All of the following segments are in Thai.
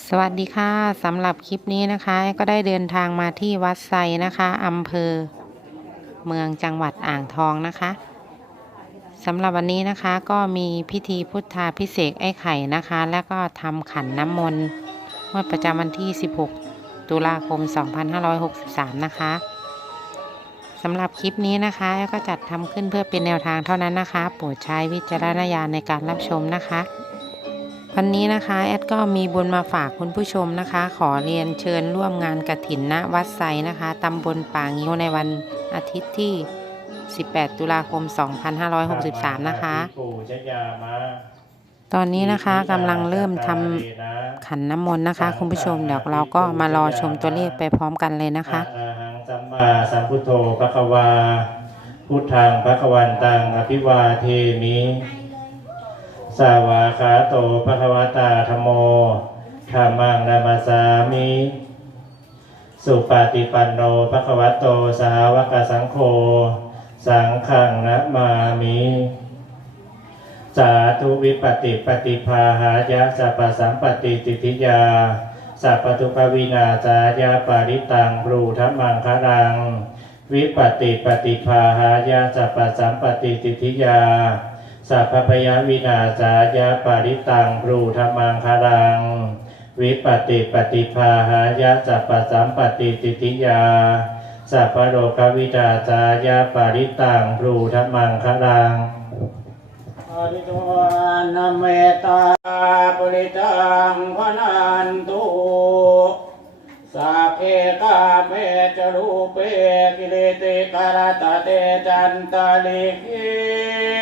สวัสดีค่ะสำหรับคลิปนี้นะคะ ก็ได้เดินทางมาที่วัดไซนะคะอำเภอ เมืองจังหวัดอ่างทองนะคะสำหรับวันนี้นะคะก็มีพิธีพุทธาพิเศษไอ้ไข่นะคะ แล้วก็ทำขันน้ำมนต์เมื่อประจำวันที่ 16 ตุลาคม 2563 นะคะสำหรับคลิปนี้นะคะก็จัดทำขึ้นเพื่อเป็นแนวทางเท่านั้นนะคะ โปรดใช้วิจารณญาณในการรับชมนะคะ วันนี้นะคะแอดก็มีบุญมาฝากคุณผู้ชมนะคะ ขอเรียนเชิญร่วมงานกระถินณวัดไซนะคะตำบลป่างิ้วในวันอาทิตย์ที่ 18 ตุลาคม 2563 นะคะ ตอนนี้นะคะกำลังเริ่มทำขันน้ำมนต์นะคะ คุณผู้ชมเดี๋ยวเราก็มารอชมตัวเลขไปพร้อมกันเลยนะคะสัมมาสัมพุทโธภะคะวาพุทธังภะคะวันตังอภิวาเทมิ สาวาขาโตภะคะวตาธโมธรรมังนามาสามิ สุปาติปันโนภะคะวโตสาวกสังโฆ สังฆังนะมามิ สาธุวิปติปฏิภาหายะสัพสัมปติติทิยา สัพพทุกวินาจายาปาริตังปรูธรรมังคารัง วิปติปฏิภาหายาสัพพสัมปติติทิยา สัพพพยวินาจายาปาริตังปรูธรรมังคารัง วิปติปฏิภาหายาสัพพสัมปติติทิยาสัพพโลกวินาจายาปาริตังปรูธรรมังคารังอริโตนะเมตตาปุริตังพนันตุสัพเพกาเมจรูเปกิเลติการตเตจันตลิกิวิมานีอิเประเตจะกาเมตโลนะหาเนเคหาวตุมหิเก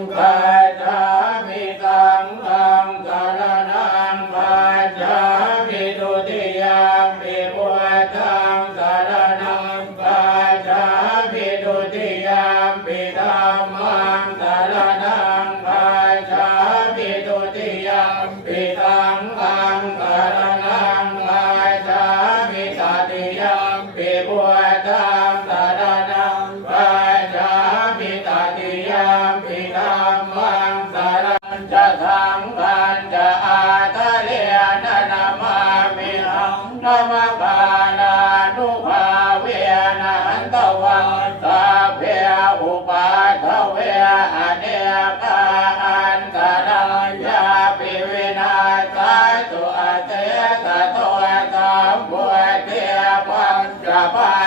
นั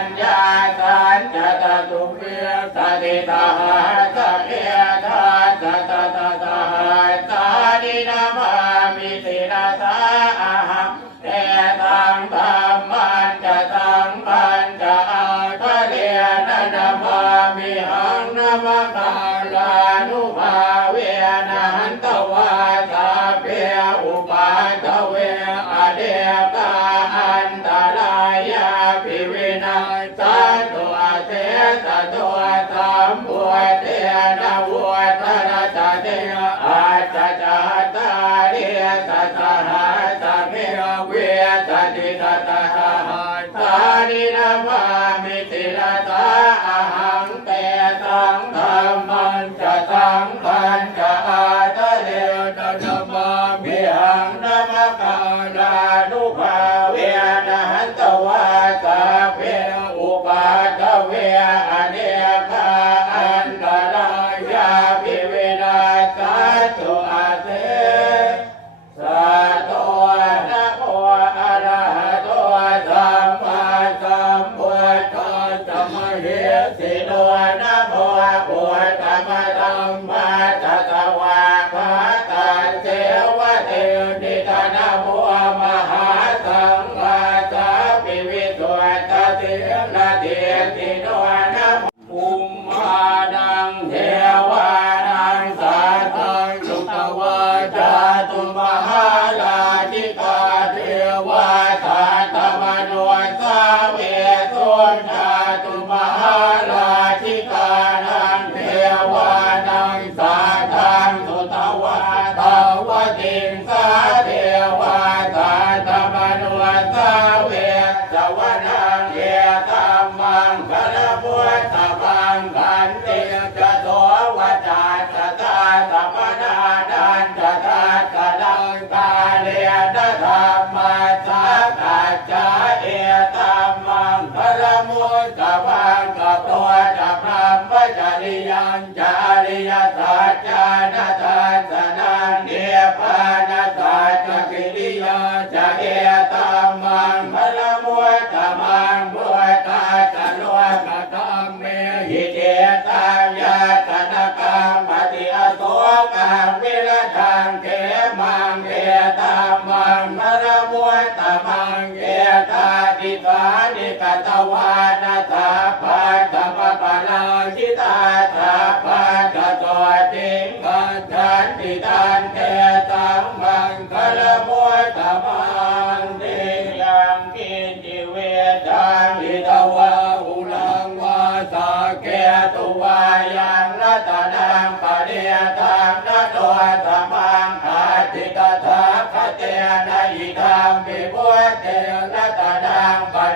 ญญา ตตะคาตานินาภามิติรตาอาหังเตตังธรรมันจะตังพันจะ โนน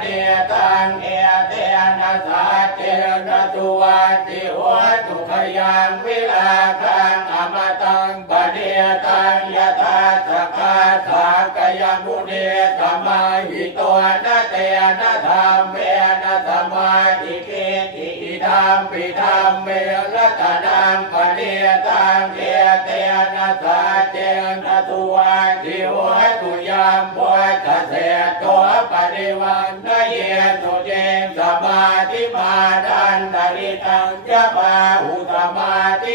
เดตังเอเตนะสาเตนะตุวันติหัวตุขยังวิลาคังอมตังปะเดียตังยถาสกาสากยมุเนสมาหิตัวนะเตนะธรรมเมนะสมาธิเก ติอิธรรมปิธรรมเมรัตนังปะเดีตังเอเตนะสาเจนะตุวันติหัวตุยามพุทธเสตัวปฏิวันนเยสุเจมสมาธิมาดันตริตังจะมาหุสมาธิ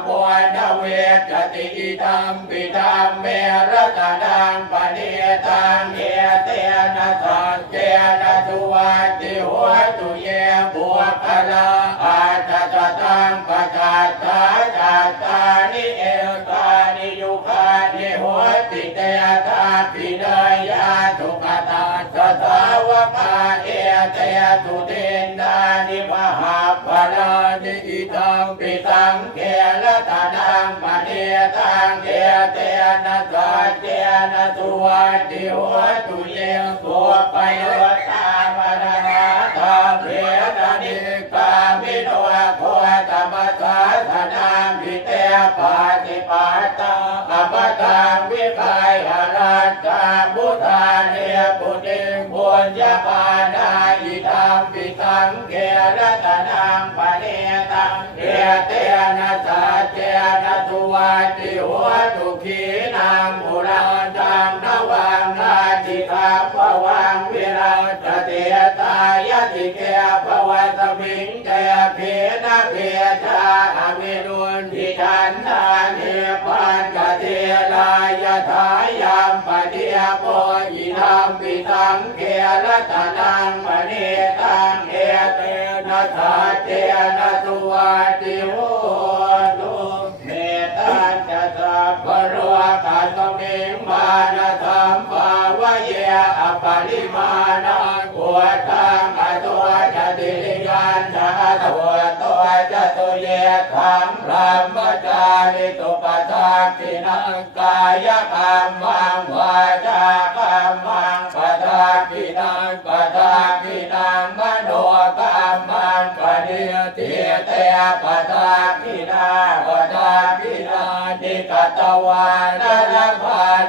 นะสะบวนเวจติอิธรรมปิธรรมเมรตนังปะเดียตังเอเตนะสาเจนะตุวันติหัวตุเยบุคลาอาจจตังปะจัตตาจัตตานิเอตานิยุคานิหัวติเตตาปิเนยาตุกตาสสาวกาเอ เตตุเตนดานิมหาปรานิอิตังปิตังเกลตานังปะเดตังเกเตนะสัจเจนะสุวัตติหัวตุเยตัวไปวัตามรณะธรรมเทนะนิกามิโนโคตมสาธนามิเตปาติปาตาอมตังวิกายหรัตตาบุทาเนปุติงบุญญาปานาังปิตังเกรตนังปะเนตังเกเตนะสาเจนะตุวัติหัวตุขีนางมุราดังนวังนาติคาภวังวิราชเตตายติเกภวตมิงเจเพนะเพชาอเมรุนทิจันทานิปันกเทลายทายามปะเดียโปยิธรรมปิตังเกรตนั ติโหตุเมตันจะสัพพะโรกัสมิงมานะธรรมภาวะเยอปริมาณังกุตังอตัวจะติริยันจะตัวตัวจะตุเยธรรมพรหมจาริตุปทาคินังกายกรรมังวาจาก ตวานรพัน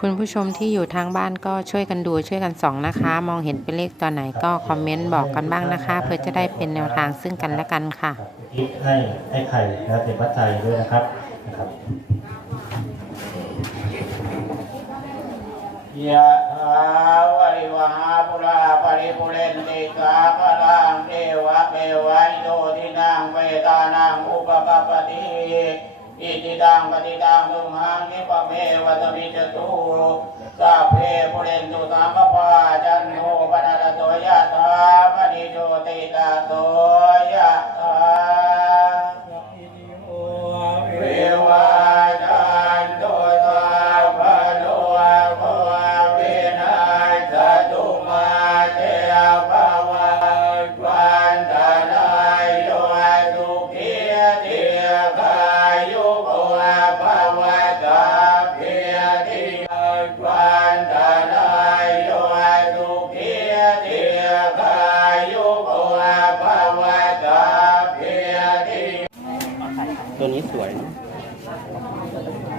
คุณผู้ชมที่อยู่ทางบ้านก็ช่วยกันดูช่วยกันส่องนะคะ มองเห็นเป็นเลขตัวไหนก็คอมเมนต์บอกกันบ้างนะคะ เพื่อจะได้เป็นแนวทางซึ่งกันและกันค่ะ ทิศให้ให้ไข่นะเป็นปัจจัยด้วยนะครับนะครับยะถาวริวหาปุราปริปุเรนติกาพลังเทวะเมวัยโยทินังเวตานังอุปกปปติ อิติตังปฏิตังตุมหังนิปเมวัตมิจตุสัพเพปุเรนตุสามปปาจันโทปนรโตยะถามณิโชติตาโต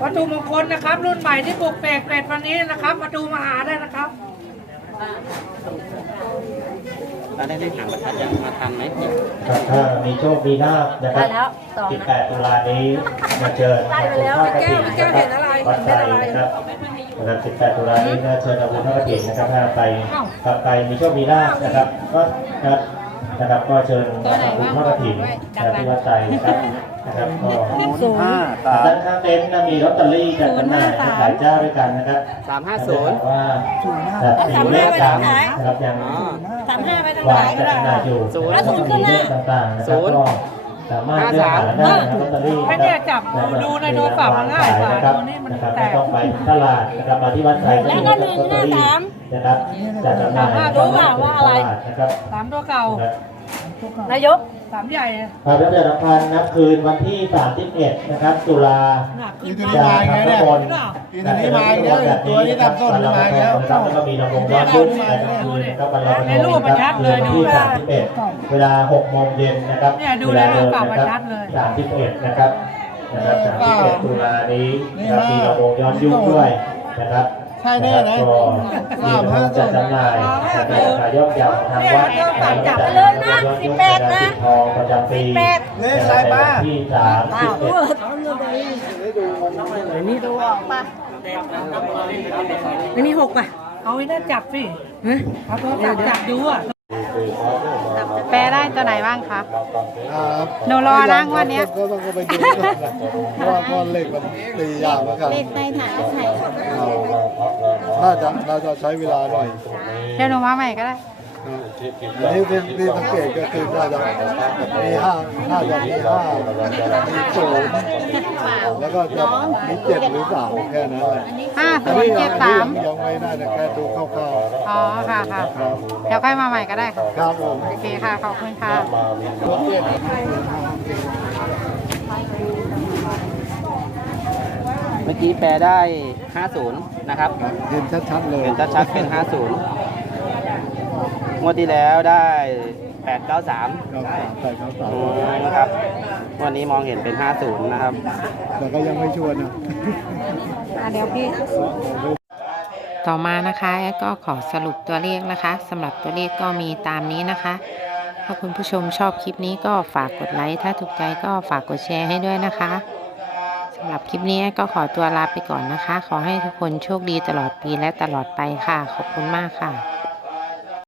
วัตถุมงคลนะครับ รุ่นใหม่ที่ปลูกเสกเสร็จวันนี้นะครับมาดูมาหาได้นะครับเราได้เล่นหางประทัดยังมาทันไหมครับถ้ามีโชคมีลาภนะครับได้แล้วต่อนะ18ตุลานี้มาเชิญได้ไปแล้วทำบุญทอดกฐินแก้วแก้วเห็นอะไรวัดไทยเห็นอะไรนะครับนะครับ18ตุลานี้นะเชิญทำบุญทอดกฐินนะครับถ้าไปกลับไปมีโชคมีลาภนะครับ ก็นะครับนะครับก็เชิญมาทำบุญทอดกฐินนะครับที่วัดไทยนะครับ นะครับก็ด้านข้างเต็นท์นะมีลอตเตอรี่จัดจำหน่ายหลายเจ้าด้วยกันนะครับสามห้าศูนย์ว่าแบบมีเลขดังนะครับยังสามห้าไปทางวาไหนงก็จัดได้จำหน่ายอยู่ศูนย์แล้วก็มีเลขต่างๆนะครับก็สามารถเลือกหาได้นะครับลอตเตอรี่ไม่เนี่ยจับดูในโทรศัพท์มันง่ายกว่านะครับตัวนี้มันนะครับแตไม่กต้องไปตลาดนะครับมาที่วัดไทยก็มีลอตเตอรี่นะครับจัดจำหน่ายรู้เปล่าว่าอะไรนะครับสามตัวเก่านะครับนายก สามใหญ่ครับแล้วประชาสัมพันธ์นะคืนวันที่ 31 นะครับตุลาหนักขึ้นอยู่ที่จากมาอีกแล้วเนี่ยพระบนอยู่ที่นี่มาอีกแล้วตัวนี้ดำส้มนี่มาอีกแล้วนะครับแล้วก็มีลำวงย้อนยุคนะครับคืนนะครับวันลอยกระทงในรูปมันชัดเลยคืนวันที่31เวลา6โมงเย็นนะครับเนี่ยดูในรูปเก่ามันชัดเลย31 นะครับนะครับ31ตุลานี้นะครับมีลำวงย้อนยุคด้วยนะครับ ใช่แน่นะก็มีลำวงจัดจำหน่ายนะครับขายย่อมเยาวทางวัดจับไปเลยนะ18นะทองประจำปีเลขอะไรบ้างที่สามสิบเอ็ดไม่มีหกป่ะ เอาไว้น่าจับสิเอาโทรศัพท์จับดูอะ แปลได้ตัวไหนบ้างคะ ครับหนูรอนะงวดเนี้ย ก็ต้องก็ไปดูเพราะว่าก้อนเหล็กมันตียากเหมือนกันเลขใต้ฐานไทยน่าจะน่าจะใช้เวลาหน่อย เดี๋ยวหนูมาใหม่ก็ได้ นี่ที่ที่สังเกตก็คือน่าจะมีห้าน่าจะมีห้ามีศูนย์แล้วก็จะมีเจ็ดหรือสามแค่นั้นแหละห้าอันศูนนี้ย์เจ็ดอันสานี้มยังไม่น่าจะแค่ดูคร่าวอ๋อค่ะค่ะๆครับเดี๋ยวค่อยมาใหม่ก็ได้ค่ะครับผมโอเคค่ะขอบคุณค่ะเมื่อกี้แปลได้ห้าศูนย์นะครับเห็นชัดๆเลยเห็นชัดๆเป็นห้าศูนย์ งวดที่แล้วได้แปดเก้าสามครับแต่เขาสามนะครับงวันนี้มองเห็นเป็นห้าศูนย์นะครับ แต่ก็ยังไม่ชวนนะต่อมานะคะแอดก็ขอสรุปตัวเลขนะคะสำหรับตัวเลขก็มีตามนี้นะคะ ถ้าคุณผู้ชมชอบคลิปนี้ก็ฝากกดไลค์ถ้าถูกใจก็ฝากกดแชร์ให้ด้วยนะคะสำหรับคลิปนี้แอดก็ขอตัวลาไปก่อนนะคะ ขอให้ทุกคนโชคดีตลอดปีและตลอดไปค่ะ ขอบคุณมากค่ะ